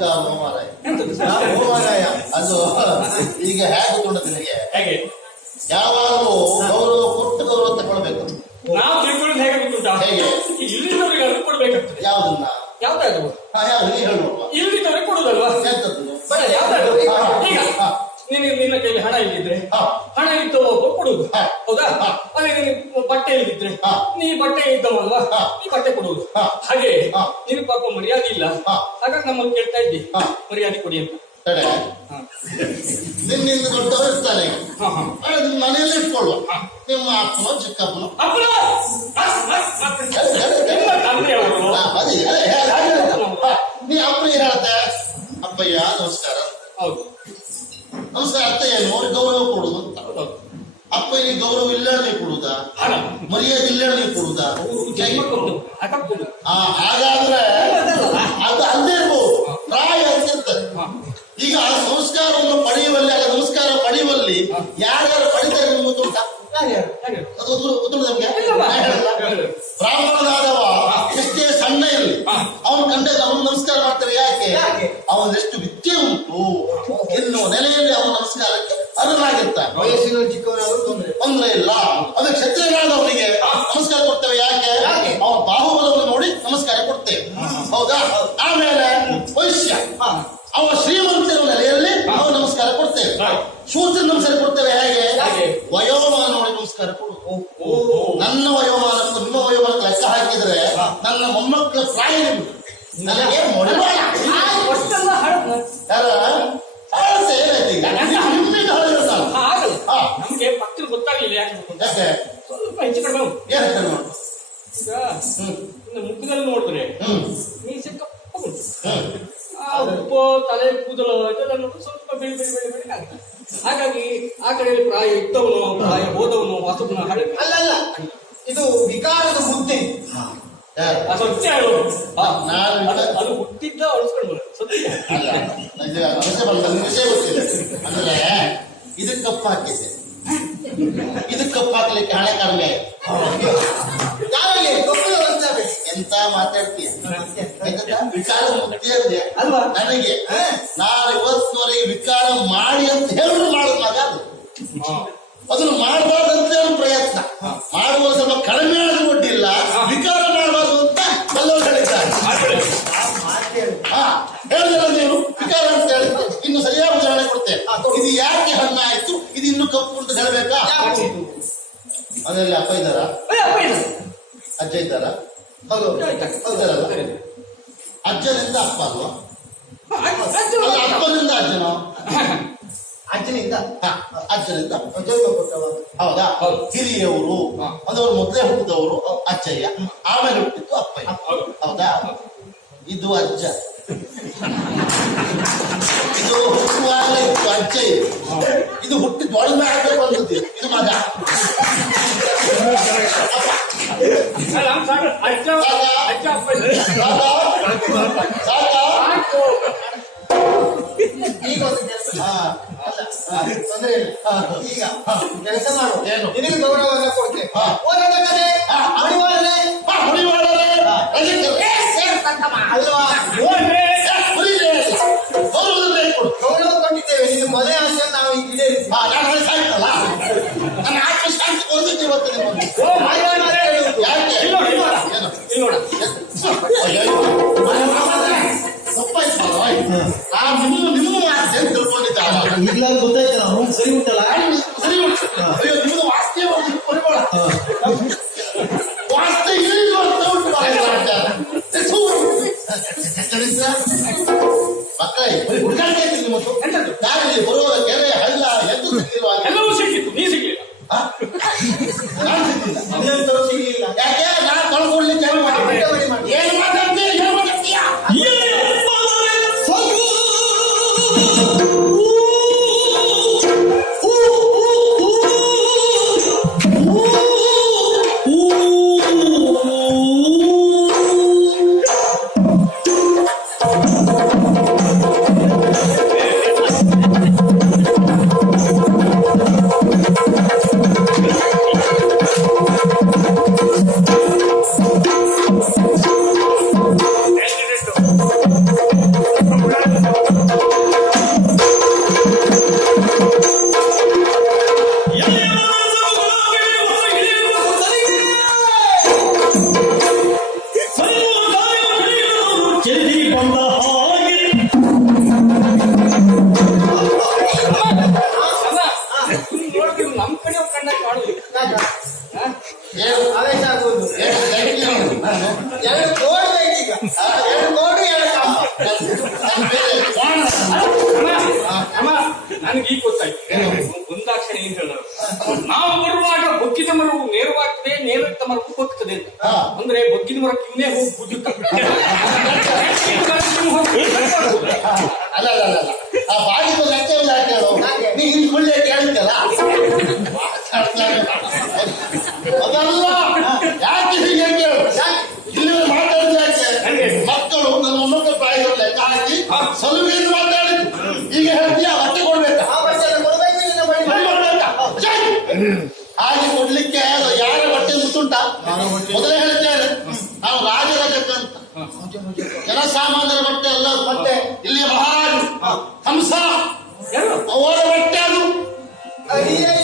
ಸಂಸ್ಕಾರ ಮಾರಾಯ ಅದು ಈಗ ಹೇಗೆ ಗೊತ್ತುಂಟ ನಿನಗೆ? ಯಾವಾಗಲೂ ಗೌರವ ಕೊಟ್ಟು ಗೌರವ ತಗೊಳ್ಬೇಕು. ನಾವು ತಿಳ್ಕೊಳ್ಳೋದು ಹೇಗೆ ಗೊತ್ತುಂಟಾ? ಹೇಗೆ? ಇಲ್ಲಿದ್ದವರಿಗೆ ಅದು ಕೊಡ್ಬೇಕಾಗ್ತದೆ. ಯಾವ್ದನ್ನ? ಯಾವ್ದಾದ್ರು ಯಾವ್ದು ನೀ ಹೇಳುವ ಇಲ್ಲಿದ್ದವರಿಗೆ ಕೊಡುದಲ್ವಾ? ಯಾವ್ದಾದ್ರು ಈಗ ನಿನ್ನ ಕೈಲಿ ಹಣ ಇಲ್ಲಿದ್ರೆ ಹಣ ಇದ್ದವ ಒಬ್ಬ ಕೊಡುದು, ಹೌದಾ? ಅದೇ ನಿನಗೆ ಬಟ್ಟೆ ಇಲ್ಲಿದ್ರೆ ನೀ ಬಟ್ಟೆ ಇದ್ದವಲ್ವಾ, ನೀ ಬಟ್ಟೆ ಕೊಡುವುದು. ಹಾಗೆ ನಿನ್ ಪಾಪ ಮರ್ಯಾದೆ ಇಲ್ಲ, ಹಾಗಾಗಿ ನಮ್ಮನ್ನು ಕೇಳ್ತಾ ಇದ್ದಿ ಮರ್ಯಾದೆ ಕೊಡಿ ಅಂತ. ನಿನ್ನಿಂದ ದೊಡ್ಡವರು ಇರ್ತಾರೆ, ಮನೆಯಲ್ಲಿ ಇಟ್ಕೊಳ್ಳುವ. ನಿಮ್ಮ ಅಪ್ಪನೋ ಚಿಕ್ಕಪ್ಪನೋ ನೀ ಅಪ್ಪನಿಗೆ ಹೇಳ್ತೆ ಅಪ್ಪಯ್ಯ ನಮಸ್ಕಾರ. ಹೌದು, ನಮಸ್ಕಾರ ಅರ್ಥ ಏನು? ಅವ್ರಿಗೆ ಗೌರವ ಕೊಡುದು ಅಂತ. ಅಪ್ಪನಿಗೆ ಗೌರವ ಇಲ್ಲ ನೀವು ಕೊಡುದಾ? ಮರ್ಯಾದೆ ಇಲ್ಲ ನೀವು ಕೊಡುದಾ? ಹಾಗಾದ್ರೆ ಅದು ಅಲ್ಲೇ ಇರ್ಬೋದು, ಪ್ರಾಯ ಅಂತಿರ್ತದೆ. ಈಗ ಸಂಸ್ಕಾರವನ್ನು ಪಡೆಯುವಲ್ಲಿ ಅಲ್ಲ ನಮಸ್ಕಾರ ಪಡೆಯುವಲ್ಲಿ ಯಾರ್ಯಾರು ಪಡಿತಾರೆ ನಿಮ್ಗೆ ಗೊತ್ತುಂಟಾ? ಅದು ಗೊತ್ತುಂಟು ನಮ್ಗೆ. ಬ್ರಾಹ್ಮಣನಾದವ ಎಷ್ಟೇ ಸಣ್ಣ ಇರಲಿ ಅವನು ಕಂಡದ್ದು ಅವನು ನಮಸ್ಕಾರ ಮಾಡ್ತಾರೆ. ಯಾಕೆ? ಅವನೆಷ್ಟು ವಿದ್ಯೆ ಉಂಟು ಎನ್ನುವ ನೆಲೆಯಲ್ಲಿ ಅವನ ನಮಸ್ಕಾರಕ್ಕೆ ಅರ್ಹನಾಗಿರ್ತಾನೆ. ವಯಸ್ಸಿನ ಚಿಕ್ಕವನಾದರೂ ತೊಂದರೆ ಇಲ್ಲ. ಅದು ಕ್ಷತ್ರಿಯನಾದವನಿಗೆ ನಮಸ್ಕಾರ ಕೊಡ್ತೇವೆ. ಯಾಕೆ? ಅವನ ಬಾಹುಬಲವನ್ನು ನೋಡಿ ನಮಸ್ಕಾರ ಕೊಡ್ತೇವೆ, ಹೌದಾ? ಆಮೇಲೆ ವೈಶ್ಯ ಅವನ ಶ್ರೀಮಂತರ ನೆಲೆಯಲ್ಲಿ ನಾವು ನಮಸ್ಕಾರ ಕೊಡ್ತೇವೆ. ಶೂದ್ರ ನಮಸ್ಕಾರ ಕೊಡ್ತೇವೆ. ಹೇಗೆ? ವಯೋಮಾನ ನೋಡಿ ನಮಸ್ಕಾರ ಕೊಡು. ನನ್ನ ವಯೋಮಾನಕ್ಕೂ ನಿಮ್ಮ ವಯೋಮಾನಕ್ಕೆ ಲೆಕ್ಕ ಹಾಕಿದ್ರೆ ನನ್ನ ಮೊಮ್ಮಕ್ಕಳ ಪ್ರಾಯ ನನಗೆ ಮೊಡಮಾಡ ನಮ್ಗೆ ಪಕ್ಕದ ಗೊತ್ತಾಗ್ಲಿಲ್ಲ. ಯಾಕೆ ಸ್ವಲ್ಪ ಹೆಚ್ಚು ಕಡಿಮೆ ಈಗ ಮುಖದಲ್ಲಿ ನೋಡಿದ್ರೆ ಮೀಸೆ ಕಪ್ಪ ಉಪ್ಪು ತಲೆ ಕೂದಲು ಇದೆಲ್ಲ ನೋಡಿ ಸ್ವಲ್ಪ ಬೆಳಿ ಬೆಳಿ ಬೆಳಿ ಬೆಳಿ ಆಗ್ತದೆ. ಹಾಗಾಗಿ ಆ ಕಡೆಯಲ್ಲಿ ಪ್ರಾಯ ಇದ್ದವನು ಪ್ರಾಯ ಹೋದವನು ಹೊಸದನ್ನ ಹಾಡಿ ಅಲ್ಲ, ಇದು ವಿಕಾರದ ಬುದ್ಧಿ. ಸತ್ಯ ಹೇಳೋದು ಅದು ಹುಟ್ಟಿದ್ದ ಅಳಿಸ್ಕೊಂಡು ಸತ್ಯ ವಿಷಯ ಗೊತ್ತಿಲ್ಲ. ಅಂದ್ರೆ ಇದಕ್ಕೆ ಕಪ್ಪು ಹಾಕಿದ್ದೆ, ಇದಕ್ಕೆ ಕಪ್ಪು ಹಾಕ್ಲಿಕ್ಕೆ ಹಣೆ ಕಡಿಮೆ ಎಂತ ಮಾತಾಡ್ತೀಯ? ವಿಕಾರ ಮುಕ್ತಿ ಅಂದೆ ಅಲ್ವಾ? ನನಗೆ ನಾನು ಇವತ್ತಿನವರೆಗೆ ವಿಕಾರ ಮಾಡಿ ಅಂತ ಹೇಳಿ ಮಾಡೋದು ಮಗ. ಅದನ್ನು ಮಾಡಬಾರ್ದಂತ ಪ್ರಯತ್ನ ಮಾಡುವ ಸ್ವಲ್ಪ ಕಡಿಮೆ ಆದ್ರೂ ಒಡ್ಡಿಲ್ಲ, ವಿಕಾರ ಮಾಡಬಾರ್ದು ಅಂತ ಎಲ್ಲರೂ ಹೇಳಿದ್ದಾರೆ. ಹೇಳಿದ್ರೆ ನೀವು ವಿಕಾರ ಅಂತ ಹೇಳಿ ಇನ್ನು ಸರಿಯಾದ ಉದಾಹರಣೆ ಕೊಡ್ತೇನೆ. ಇದು ಯಾಕೆ ಹಣ್ಣು ಆಯ್ತು, ಇದು ಇನ್ನು ಕಪ್ಪು ಅಂತ ಹೇಳಬೇಕಾ? ಅದರಲ್ಲಿ ಅಪ್ಪ ಇದ್ದಾರ, ಅಜ್ಜ ಇದ್ದಾರ? ಹೌದು, ಹೌದಾರಲ್ಲ. ಅಜ್ಜನಿಂದ ಅಪ್ಪ ಅಲ್ವಾ? ಅಪ್ಪನಿಂದ ಅಜ್ಜನೋ? ಅಜ್ಜನಿಂದ ಹೌದಾ? ಹಿರಿಯವರು ಅದವರು ಮೊದಲೇ ಹುಟ್ಟಿದವರು ಅಜ್ಜಯ್ಯ, ಆಮೇಲೆ ಹುಟ್ಟಿದ್ದು ಅಪ್ಪಯ್ಯ, ಹೌದಾ? ಇದು ಅಜ್ಜ, ಇದು ಹುಟ್ಟುವಾಗ ಇತ್ತು ಅಜ್ಜಯ್ಯ, ಇದು ಹುಟ್ಟಿದ ಒಳಗೆ ಹಾಕಬೇಕು ಬಂದದ್ದು ಇದು ಮಗ. ಈಗ ಒಂದು ತೊಂದರೆ ಇಲ್ಲ. ಈಗ ಕೆಲಸ ಮಾಡು, ನಿನಗೆ ಗೌರವವನ್ನು ಕೊಡ್ತೇವೆ. ಅಲ್ವಾ? ಗೌರವ ಕೊಟ್ಟಿದ್ದೇವೆ. ನಿನ್ನ ಮನೆ ಆಸೆ ನಾವು ಈಗ ಈಡೇರಿಸಿ ಈಗಲಾಗ ಗೊತ್ತಾಯ್ತು ನಾವು ಸರಿ ಉಂಟಲ್ಲ, ಸರಿ ಉಂಟು. ಅಯ್ಯೋ ನಿಮ್ದು ವಾಸ್ತೆ ಪರಿಮಳ ವಾಸ್ತೆ ಮಕ್ಕಳೇ ಹುಡುಕಾಡ್ತಾ ಇದ್ದೀನಿ. ಮತ್ತು ದಾರಿಯಲ್ಲಿ ಬರುವ ಕೆರೆ ಹಳ್ಳ ಎಂದು ಸಿಕ್ಕಿರುವ ಎಲ್ಲವೂ ಸಿಕ್ಕಿತ್ತು, ನೀ ಸಿಗ್ಲಿಲ್ಲ. ನಾನು ಸಿಗ್ಲಿಲ್ಲ. ಯಾಕೆ? ನಾನು ತೊಳ್ಕೊಡ್ಲಿಕ್ಕೆ ಏನು ಮಾತಾಡ್ತೀಯ? ಏನು ಮಾತಾಡ್ತೀಯ? ಆವೇಶ ಆಗುವುದು. ಏನು ಜಗ್ಗಿ ಉಂಟು ನಾನು. 2 ಕೋಟಿ ಬೇಕೀಗ. 2 ಕೋಟಿ 2 ಕಂಬ. ಬೇರೆ ಕೋಣ. ಅಮ್ಮ ನನಗೆ ಈಗ ಗೊತ್ತಾಯ್ತು ಒಂದಾಕ್ಷಣ ಏನ್ ಹೇಳೋರು ನಾವು ಬರುವಾಗ ಬೊಗ್ಗಿದ ಮರವು ನೇರವಾಗ್ತದೆ ನೇರತ್ತ ಮರವು ಬಗ್ತದೆ ಅಂತ ಅಂದ್ರೆ ಬೊಗ್ಗಿದ ಮರಕ್ಕೆ ಇವನೇ ಹೋಗಿ ಬುದ್ಧುತ್ತ ಅಲ್ಲ ಅಲ್ಲ ಅಲ್ಲ ಅಲ್ಲ. ಆ ಬಾಗಿಲು ಲೆಕ್ಕ ಇಲ್ಲ ಯಾಕೆ ಹೇಳು ಯಾಕೆ? ನೀ ಹಿಂದ್ ಕೊಳ್ಳೆ ಕೇಳಿದ್ದಲ್ಲ ಅದಲ್ಲ ಯಾಕೆ ಹೀಗೆ ಕೇಳು ಇಲ್ಲಿ ಮಾತಾಡಿದ ಯಾಕೆ ಮಕ್ಕಳು ನನ್ನ ಮೊಮ್ಮಕ್ಕಳ ಪ್ರಾಯದ ಲೆಕ್ಕ ಹಾಕಿ ಸಲುವೆಯನ್ನು ಮಾತಾಡಿದ್ರು ಈಗ ಹೇಳ್ತೀಯ ಬಟ್ಟೆ ಕೊಡ್ಬೇಕಾ ಆ ಬಟ್ಟೆಯನ್ನು ಕೊಡ್ಬೇಕು ನಿನ್ನ ಬಳಿ. ಬಟ್ಟೆ ಕೊಡ್ಬೇಕಾ ಜೈ! ಹಾಗೆ ಕೊಡ್ಲಿಕ್ಕೆ ಅದು ಯಾರ ಬಟ್ಟೆ ಮುತ್ತುಂಟ ಮೊದಲೇ ಹೇಳ್ತೇನೆ ನಾವು ರಾಜರಜಕ ಅಂತ ಜನಸಾಮಾನ್ಯರ ಬಟ್ಟೆ ಅಲ್ಲ ಅದು ಬಟ್ಟೆ ಇಲ್ಲಿ ಮಹಾರಾಜರು ಹಂಸ ಯಾರು ಅವರ ಬಟ್ಟೆ ಅದು ಅಯ್ಯಯ್ಯ